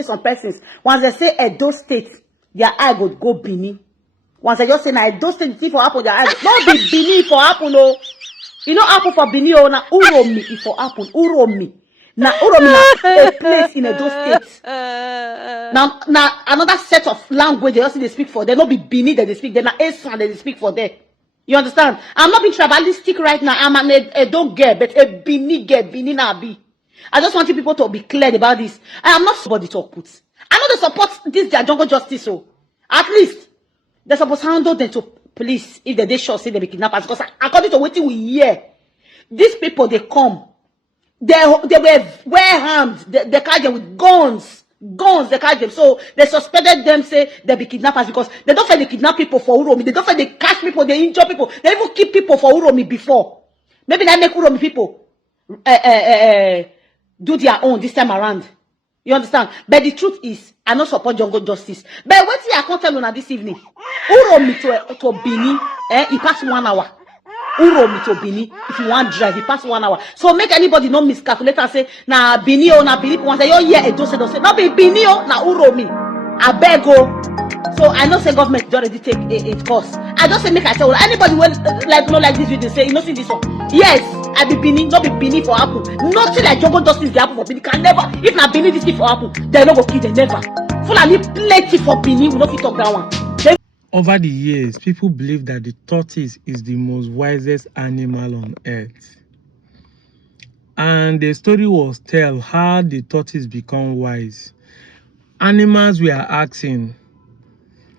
Some persons, once they say Edo State, their eye go Bini. Once they just say na Edo State, the for happen, their eye not be Bini for happen, no. You know, happen for Bini, oh, na Uromi if for happen. Uromi. Now Uromi na a place in Edo State. Now another set of language they also they speak for. They not be Bini that they speak. They na Esan that they speak for there. You understand? I'm not being tribalistic right now. I'm an Edo girl, but a Bini girl, Bini na be. I just want you people to be clear about this. I am not somebody to put. I know they support this their jungle justice, so at least they're supposed to handle them to police if they sure say they be kidnappers. Because according to what we hear, these people they come, they were armed, they carry them with guns, they carry them. So they suspected them say they be kidnappers because they don't say they kidnap people for Uromi, they don't say they catch people, they injure people, they even keep people for Uromi before. Maybe they make Uromi people do their own this time around. You understand? But the truth is, I don't support jungle justice. But what I can't tell you this evening, Uromi to Bini, it pass 1 hour. Uromi to Bini, if you want drive, it pass 1 hour. So make anybody not miscalculate and say, na Bini or na Bini. Once say, oh yeah, it don't say, not be Bini or na Uromi. I beg go. So I know say government already take its course. I just say make I tell well, anybody will like this video say, you know see this one. Yes, I be Bini, not be Bini for Apple. Nothing like jungle justice the apple for Bini can never. If not Bini this thing for Apple, they no go kill them never. Full and plenty for Bini, we no fit talk that one. Over the years, people believe that the tortoise is the most wisest animal on earth. And the story was tell how the tortoise become wise. Animals were asking,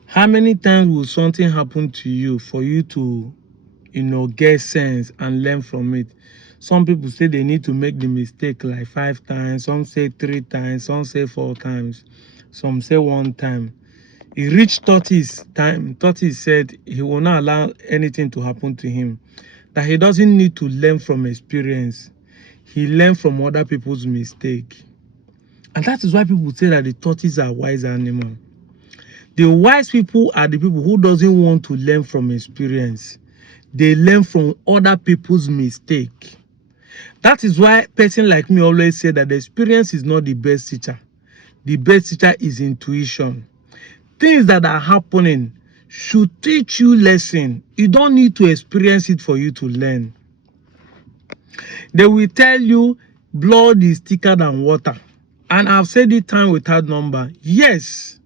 how many times will something happen to you for you to, get sense and learn from it? Some people say they need to make the mistake like 5 times. Some say 3 times. Some say 4 times. Some say 1 time. He reached tortoise time. Tortoise said he will not allow anything to happen to him. That he doesn't need to learn from experience. He learned from other people's mistake. And that is why people say that the tortoise are wise animal. The wise people are the people who doesn't want to learn from experience. They learn from other people's mistake. That is why a person like me always say that the experience is not the best teacher. The best teacher is intuition. Things that are happening should teach you lesson. You don't need to experience it for you to learn. They will tell you blood is thicker than water. And I've said it time without number. Yes,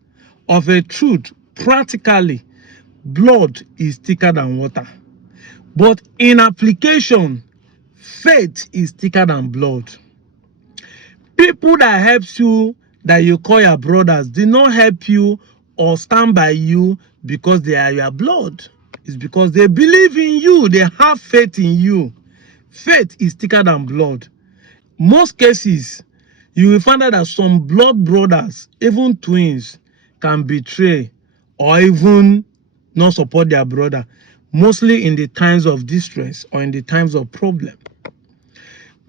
of a truth, practically, blood is thicker than water. But in application, faith is thicker than blood. People that helps you, that you call your brothers, did not help you or stand by you because they are your blood. It's because they believe in you. They have faith in you. Faith is thicker than blood. Most cases, you will find out that some blood brothers, even twins, can betray or even not support their brother, mostly in the times of distress or in the times of problem.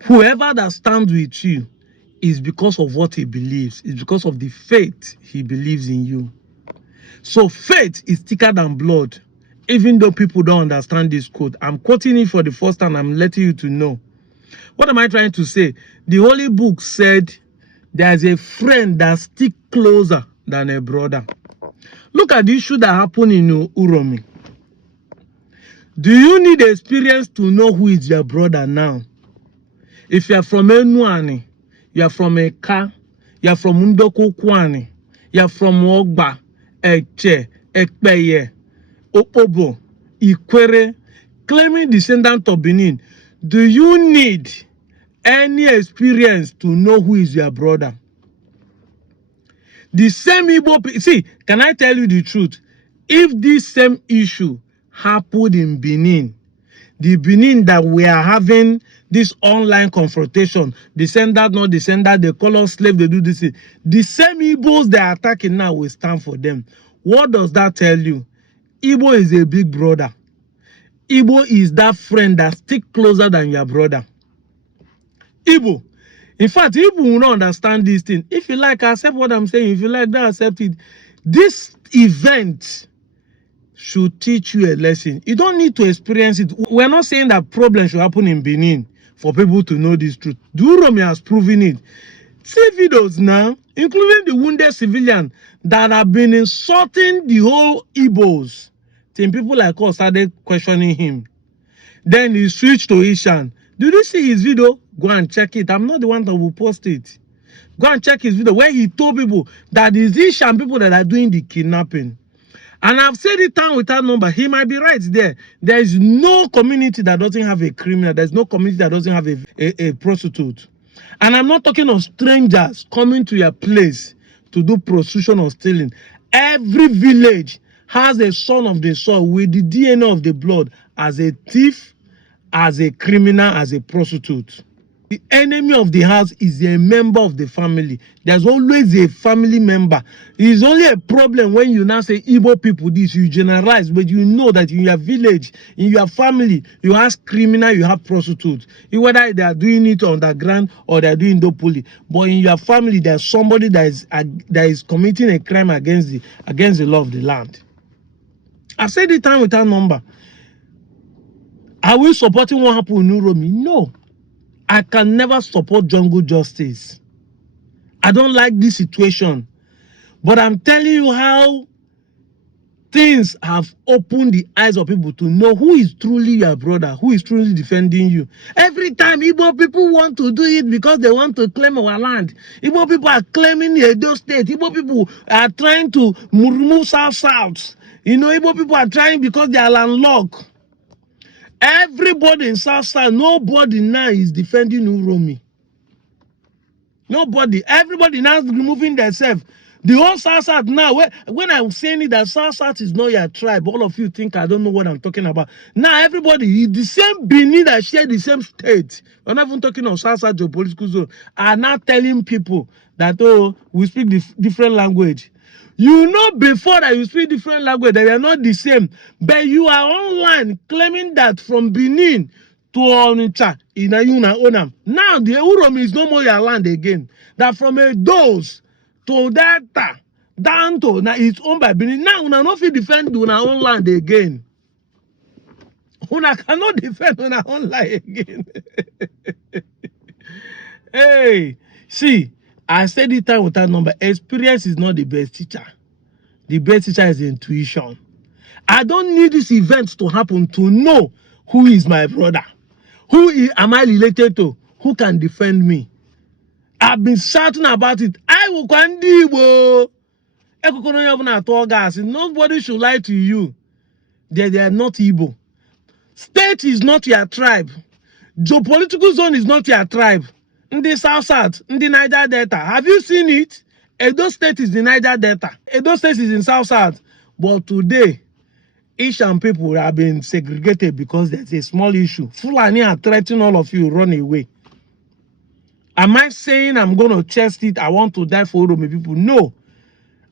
Whoever that stands with you is because of what he believes. It's because of the faith he believes in you. So faith is thicker than blood, even though people don't understand this quote. I'm quoting it for the first time. I'm letting you to know. What am I trying to say? The Holy Book said there's a friend that sticks closer than a brother. Look at the issue that happened in Uromi. Do you need experience to know who is your brother now? If you are from Enuani, you are from Eka, you are from Ndoko Kwani, you are from Ogba, Eche, Ekpeye, Opobo, Ikwere, claiming descendant of Benin, do you need any experience to know who is your brother? The same Igbo, see, can I tell you the truth? If this same issue happened in Benin, the Benin that we are having this online confrontation, descendant, not descendant, they call us slave, they do this. The same Igbos they are attacking now will stand for them. What does that tell you? Igbo is a big brother. Igbo is that friend that sticks closer than your brother. Igbo. In fact, Igbo will not understand this thing. If you like, accept what I'm saying. If you like, don't accept it. This event should teach you a lesson. You don't need to experience it. We're not saying that problems should happen in Benin for people to know this truth. The Uromi has proven it. See videos now including the wounded civilian that have been insulting the whole Igbos. Then people like us started questioning him. Then he switched to Ishan. Did you see his video? Go and check it. I'm not the one that will post it. Go and check his video where he told people that it's Ishan people that are doing the kidnapping. And I've said it time without number. He might be right there. There is no community that doesn't have a criminal. There's no community that doesn't have a prostitute. And I'm not talking of strangers coming to your place to do prostitution or stealing. Every village has a son of the soil with the DNA of the blood as a thief, as a criminal, as a prostitute. The enemy of the house is a member of the family. There's always a family member. It's only a problem when you now say Igbo people this, you generalize, but you know that in your village, in your family, you have criminal, you have prostitutes. Whether they are doing it underground or they are doing dopoli. But in your family, there's somebody that is committing a crime against the law of the land. I said it time without number. Are we supporting what happened in Uromi? No. I can never support jungle justice. I don't like this situation. But I'm telling you how things have opened the eyes of people to know who is truly your brother, who is truly defending you. Every time Igbo people want to do it because they want to claim our land. Igbo people are claiming the Edo state. Igbo people are trying to remove South. You know, Igbo people are trying because they are landlocked. Everybody in South, nobody now is defending Uromi. Nobody. Everybody now is removing themselves. The whole South now, when I'm saying it, that South is not your tribe, all of you think I don't know what I'm talking about. Now everybody, the same Binu that share the same state, I'm not even talking of South geopolitical zone, are now telling people that, oh, we speak different language. You know before that you speak different language, that they are not the same. But you are online claiming that from Benin to Onitsha, Inayuna, Onam. Now the Uromi is no more your land again. That from Edos to Delta, down to, now it's owned by Benin. Now una no fit defend una own land again. Una cannot defend una own land again. Hey, see, I said it time without number. Experience is not the best teacher. The best teacher is intuition. I don't need this event to happen to know who is my brother. Am I related to? Who can defend me? I've been shouting about it. I will nobody should lie to you. They are not Igbo. State is not your tribe. Geopolitical zone is not your tribe. In the South, in the Niger Delta. Have you seen it? Edo State is the Niger Delta. Edo State is in South. But today, Ishan people have been segregated because there's a small issue. Fulani are threatening all of you, run away. Am I saying I'm going to chest it? I want to die for Uromi people? No.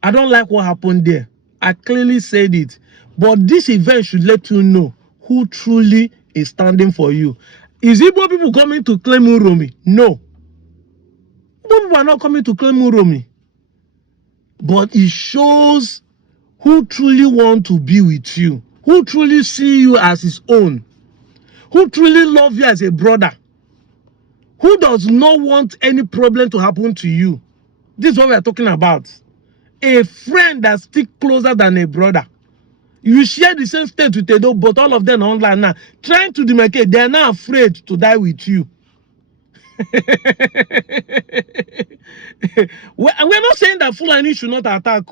I don't like what happened there. I clearly said it. But this event should let you know who truly is standing for you. Is Igbo people coming to claim Uromi? No. Igbo people are not coming to claim Uromi. But it shows who truly want to be with you, who truly see you as his own, who truly love you as a brother, who does not want any problem to happen to you. This is what we are talking about. A friend that sticks closer than a brother. You share the same state with Edo, but all of them are online now. Trying to demarcate, they are now afraid to die with you. We're not saying that Fulani should not attack,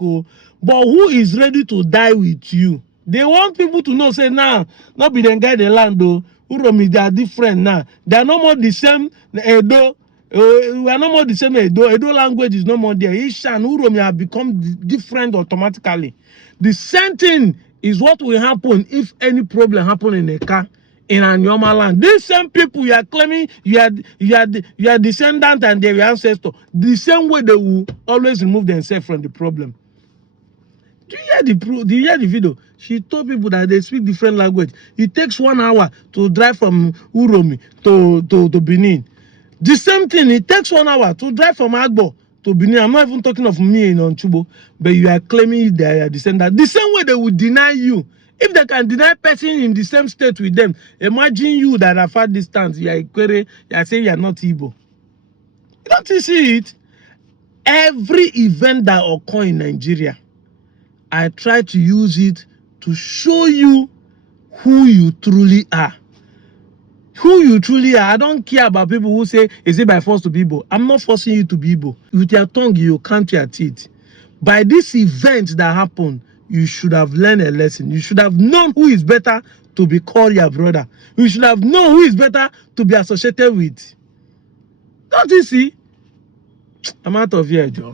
but who is ready to die with you? They want people to know, say, nah, not be them guy the land, though. Uromi, they are different now. They are no more the same Edo. We are no more the same Edo. Edo language is no more there. Ishan, Uromi have become different automatically. The same thing is what will happen if any problem happen in a car in a normal land. These same people you are claiming you are descendant and their ancestor. The same way they will always remove themselves from the problem. Do you hear the video? She told people that they speak different language. It takes 1 hour to drive from Uromi to Benin. The same thing, it takes 1 hour to drive from Igbo to Benin. I'm not even talking of me in Onchubo, but you are claiming they are descendant. The same way they will deny you. If they can deny person in the same state with them, imagine you that are far distance, you are Ikwere, you are saying you are not Igbo. Don't you see it? Every event that occur in Nigeria, I try to use it to show you who you truly are. Who you truly are. I don't care about people who say, is it by force to be Igbo? I'm not forcing you to be Igbo. With your tongue, you count your teeth. By this event that happened, you should have learned a lesson. You should have known who is better to be called your brother. You should have known who is better to be associated with. Don't you see? I'm out of here, Joe.